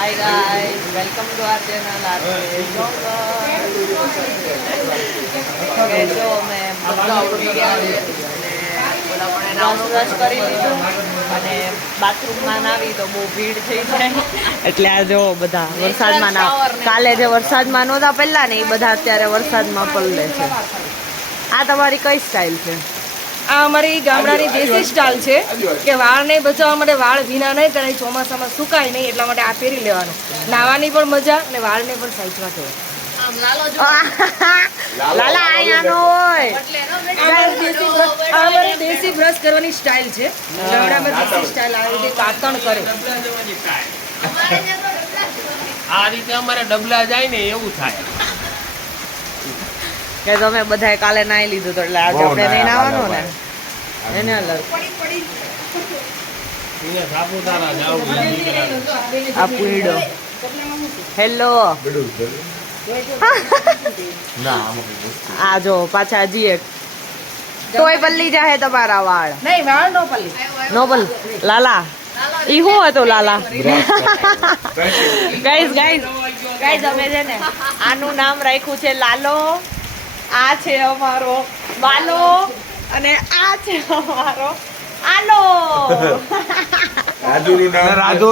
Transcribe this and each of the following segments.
Hi guys, welcome to our channel. જો મેં બધા ઉઠી ગયા છે બ્રશ કરી લીધું અને બાથરૂમમાં નાવી તો બહુ ભીડ થઈ જાય એટલે આ જો બધા વરસાદમાં ના કાલે જે વરસાદમાં નહોતા પહેલા ને એ બધા અત્યારે વરસાદમાં પલળે છે. આ તમારી કઈ સ્ટાઇલ છે? આ અમારી ગામડાની દેશી સ્ટાઇલ છે કે વાળને બચાવવા માટે વાળ ભીના નહીં કરે, ચોમાસામાં સુકાય નહીં એટલા માટે આ પહેરી લેવાનું. નાવાની પણ મજા ને વાળને પણ સાઈઝમાં છે. લાલા આયા નો હોય. અમારે દેશી બ્રશ કરવાની સ્ટાઇલ છે. ગામડામાં દેશી સ્ટાઇલ આવી રીતે કાતણ કરે. આ રીતે અમારે ડબલા જાય ને એવું થાય કે તમે બધાએ કાલે નાઈ લીધું તો એટલે આજે આપણે નહીં નાવાનું ને એને અલગ એને સાપુતારા જાવું આ પૂડો હેલો આ જો પાછા હજી એક તોય પલ્લી જાહે તમારા વાળ નહીં, વાળ નો પલ્લી નો પલ લાલા ઈ શું હતું લાલા? ગાઈઝ અમે છે ને આનું નામ રાખ્યું છે લાલો. આ છે અમારો બાલો અને આ છે અમારો આલો. રાજુનું નામ રાજુ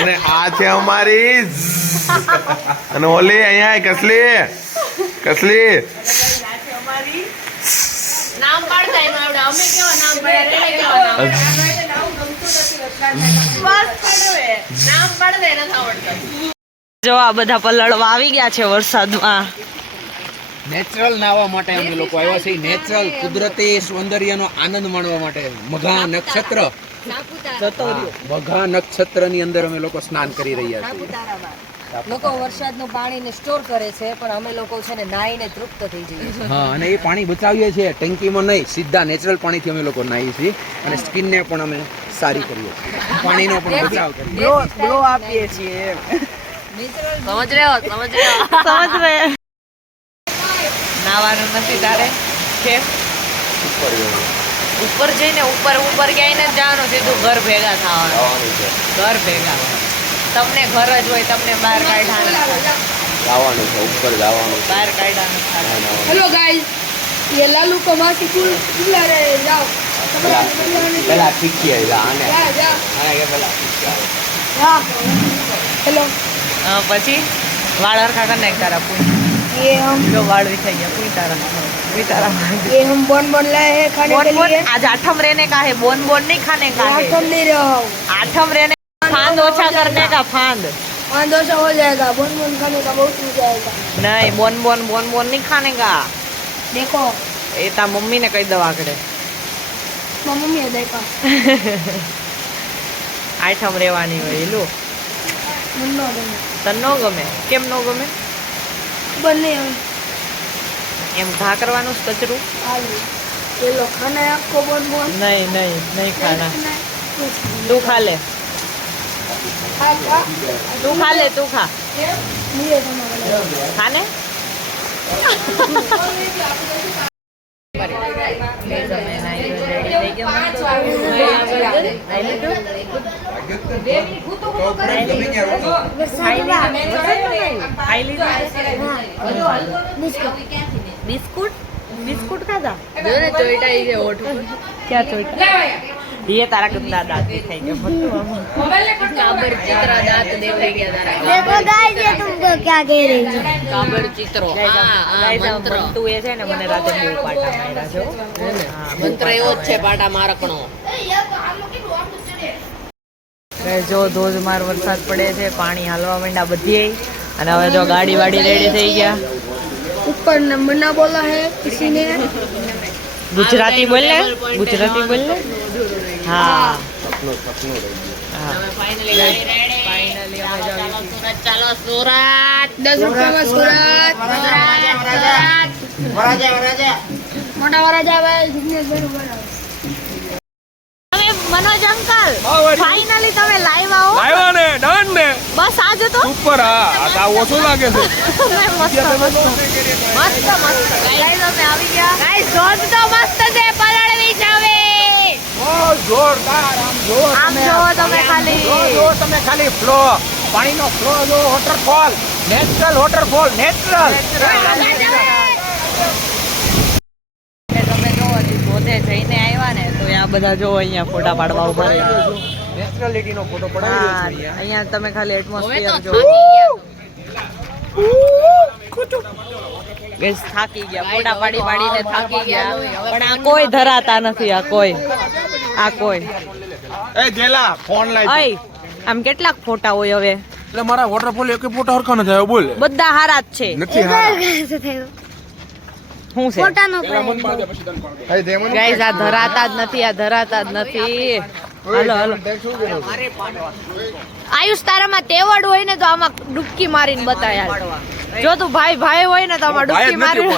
અને આ છે અમારી અને ઓલી અહીંયા કસલી નામ પાડતા એનો આવડે. અમે કેવા નામ પાડે રેડે કેવા નામ બસ પડવે નામ પાડે ન આવડતું. જો આ બધા પલળવા આવી ગયા છે વરસાદમાં. નેચરલ નાવા માટે અમે લોકો આવ્યા છીએ. નેચરલ કુદરતી સૌંદર્યનો આનંદ માણવા માટે મઘા નક્ષત્રની અંદર અમે લોકો સ્નાન કરી રહ્યા છીએ. લોકો વરસાદનું પાણીને સ્ટોર કરે છે પણ અમે લોકો છે ને નાહીને તૃપ્ત થઈ જઈએ છીએ. હા, અને એ પાણી બચાવીએ છીએ ટેન્કીમાં નહીં, સીધા નેચરલ પાણીથી અમે લોકો નાહીએ છીએ અને સ્કિનને પણ અમે સારી કરીએ છીએ. પાણીનો પણ બચાવ કરીએ, ગ્લો આપીએ છીએ. સમજ રહ્યો નાવાનું નથી તારે છે ઉપર જઈને ઉપર ક્યાંય નથી જવાનું, સીધું ઘર ભેગા થવાનું. ઘર ભેગા તમને ઘર જ હોય, તમને બહાર કાઢવાનું જવાનું છે ઉપર જવાનું બહાર કાઢવાનું. હેલો ગાઈસ, ये लालू को मां की चूल्हा रे जाओ પેલા શીખીએ આને हेलो પછી વાળ હરખા કરી નાખ તારા પૂઈ. ये हम જો વાળ વિખાઈ ગયા પૂઈ તારા ये हम बोन लाए हैं खाने के लिए. आज आठम रहने का है, बोन नहीं खाने का है. आठम नहीं रहा हूँ, आठम रहने फांद ओछा करने का फांद. 5 वर्ष हो जाएगा. बोन खाने का बहुत मजा आएगा. नहीं बोन नहीं खाने का. देखो એ તા મમ્મી ને કહી દો આગળ मम्मी है देखो આઠમ રહેવાની હોય એલું मन्नो देना તને નો ગમે? કેમ નો ગમે? बने એમ ઘા કરવાનું જ કચરું? आलू ये लो खाना है आपको बोन નહીં ખાના. તું ખા લે, તું ખા લે, તું ખા मुझे खाना ખાને. બિસ્કુટ ખાધા? ક્યાં ચોઈટા? ये तारा कितना दांत दिखाई गया काबर चित्रा दांत दिखाई गया तारा. देखो गाइस ये तुमको क्या कह रही है. काबर चित्रो મંતુ એ છે ને મને રાતે બહુ પાટા માર્યા છો. મંત્ર એવો જ છે પાટા મારકણો. જો ધોધમાર વરસાદ પડે છે, પાણી હાલવા માંડ્યા બધીએ અને હવે જો ગાડી વાડી રેડી થઈ ગયા. ऊपर मन्ना बोला है किसी ने. ગુજરાતી બોલ ને, હા. ચાલો સુરત, 10 रुपये में सूरत मोटा वराजा भाई जिग्नेश भाई. મનોજ અંકલ ફાઇનલી તમે લાઈવ આવો. આવ્યા ને ડન ને બસ આજ તો ઉપર. હા આ ઓછું લાગે છે. મસ્ત ગાઈસ અમે આવી ગયા. ગાઈસ ધોધ તો મસ્ત છે, પલળવી જાવે. જોરદાર. આમ જો તમે ખાલી તમે ખાલી ફ્લો પાણીનો ફ્લો જો વોટરફોલ, નેચરલ વોટરફોલ, નેચરલ. તમે જો હજી પોતે જઈને આવ્યા ને તો આ બધા જો અહીંયા ફોટા પાડવા ઉભા રહ્યા. નેચરલિટીનો ફોટો પડાવી હા, દો છો અહીંયા તમે ખાલી એટમોસ્ફિયર જો. ગેસ થાકી ગયા, ફોટા પાડી પાડીને થાકી ગયા, પણ આ કોઈ ધરાતા નથી. આ કોઈ એ જેલા ફોન લાવી અય આમ કેટલાક ફોટા હોય હવે? એટલે મારા વોટરફોલ એક ફોટો હરખો ન થાય બોલ બધા હારા જ છે. નથી હારા શું છે ફોટાનો ગાઈઝ? આ ધરાતા જ નથી, આ ધરાતા જ નથી. હાલો હાલો. આયુષ, તારામાં તેવડ હોય ને તો આમાં ડૂબકી મારીને બતાય. જો તું ભાઈ ભાઈ હોય ને તો આમાં ડૂબકી મારી.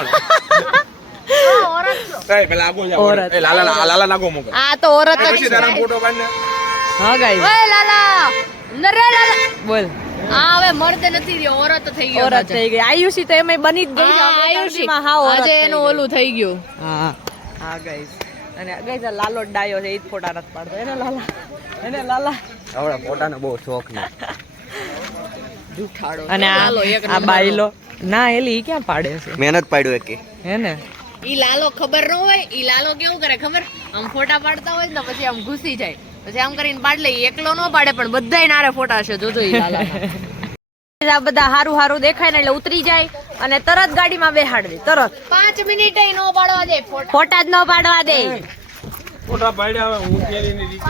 પેલા આગો જા ઓરત. એ લાલા નાગો મોકે આ તો ઓરત જ પછી છે. તારા ફોટો પાડને હા ગાઈઝ, ઓય લાલા નરે લાલા બોલ. આ હવે મર્દ નથી રહ્યો, ઓરત થઈ ગયો. ઓરત થઈ ગઈ. આયુષી તો એમાંય બની જ ગઈ છે. આયુષીમાં હા ઓરત આજે થઈ એનું ગઈ. ઓલું થઈ ગયું. હા હા ગાઈઝ. અને ગાઈઝ આ લાલો ડાયો છે, એ જ ફોટા નથી પાડતો. એને લાલા હવે ફોટાનો બહુ શોખ ને. અને આ બાઈલો ના એલી ઈ ક્યાં પાડે છે? મહેનત પાડ્યો કે હે ને? ઈ લાલો ખબર ન હોય, ઈ લાલો કેવું કરે ખબર? આમ ફોટા પાડતા હોય ને પછી આમ ઘૂસી જાય, પછી આમ કરીને પાડ લે. એકલો ન પાડે પણ બધાય નારે ફોટા છે. જોજો ઈ લાલા આ બધા હારું હારું દેખાય ને એટલે ઉતરી જાય અને તરત ગાડીમાં બેહાડ દે. તરત 5 મિનિટે નો પાડવા દે ફોટા. ફોટા જ ન પાડવા દે. ફોટા પાડ્યા હવે હું કેરીની રીતે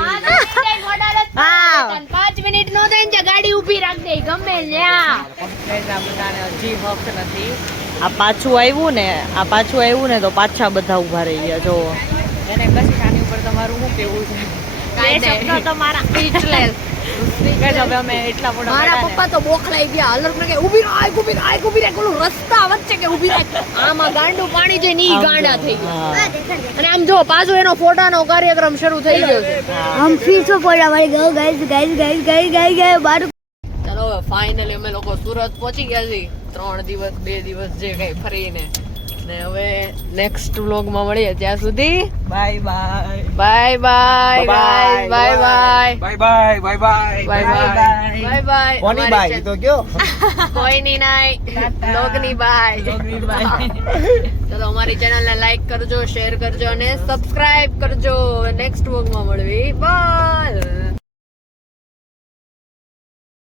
હા 5 મિનિટ નો થાય ને ગાડી ઊભી રાખ દે ગમે ત્યાં. ગાઈઝ આ બધાને હજી હક નથી. આ પાછું આવ્યું ને તો પાછા બધા ઉભા રહી ગયા. જો એને કશી આની ઉપર તમારું શું કેવું છે? કાંઈ બે શબ્દો નહીં. તમારા Speechless. ગાઈઝ હવે અમે એટલા ફોટા મારા પાડ્યા ને. પપ્પા તો બોખલાઈ ગયા. હલર કે ઊભી રાખ, ઊભી રાખ, ઊભી રાખ. ઓલું રસ્તા વચ્ચે કે ઊભી રાખ. આમાં ગાંડું પાણી જઈને ઈ ગાંડા થઈ ગયા. હા. અને આમ જો પાછો એનો ફોટાનો કાર્યક્રમ શરૂ થઈ ગયો છે. हम फिर से फोटा मारे गो guys guys guys guys guys guys बार ચાલો હવે ફાઇનલી અમે લોકો સુરત પહોંચી ગયા છીએ. 3 દિવસ 2 દિવસ જે કઈ ફરીને, ને હવે નેક્સ્ટ વ્લોગમાં મળીએ. ત્યાં સુધી bye bye bye bye guys, bye bye bye bye bye bye bye bye bye કોની બાય તો કયો કોઈની નહીં, લોગની બાય. ચલો અમારી ચેનલને લાઈક કરજો, શેર કરજો અને સબસ્ક્રાઇબ કરજો. નેક્સ્ટ વ્લોગમાં મળવી. બાય.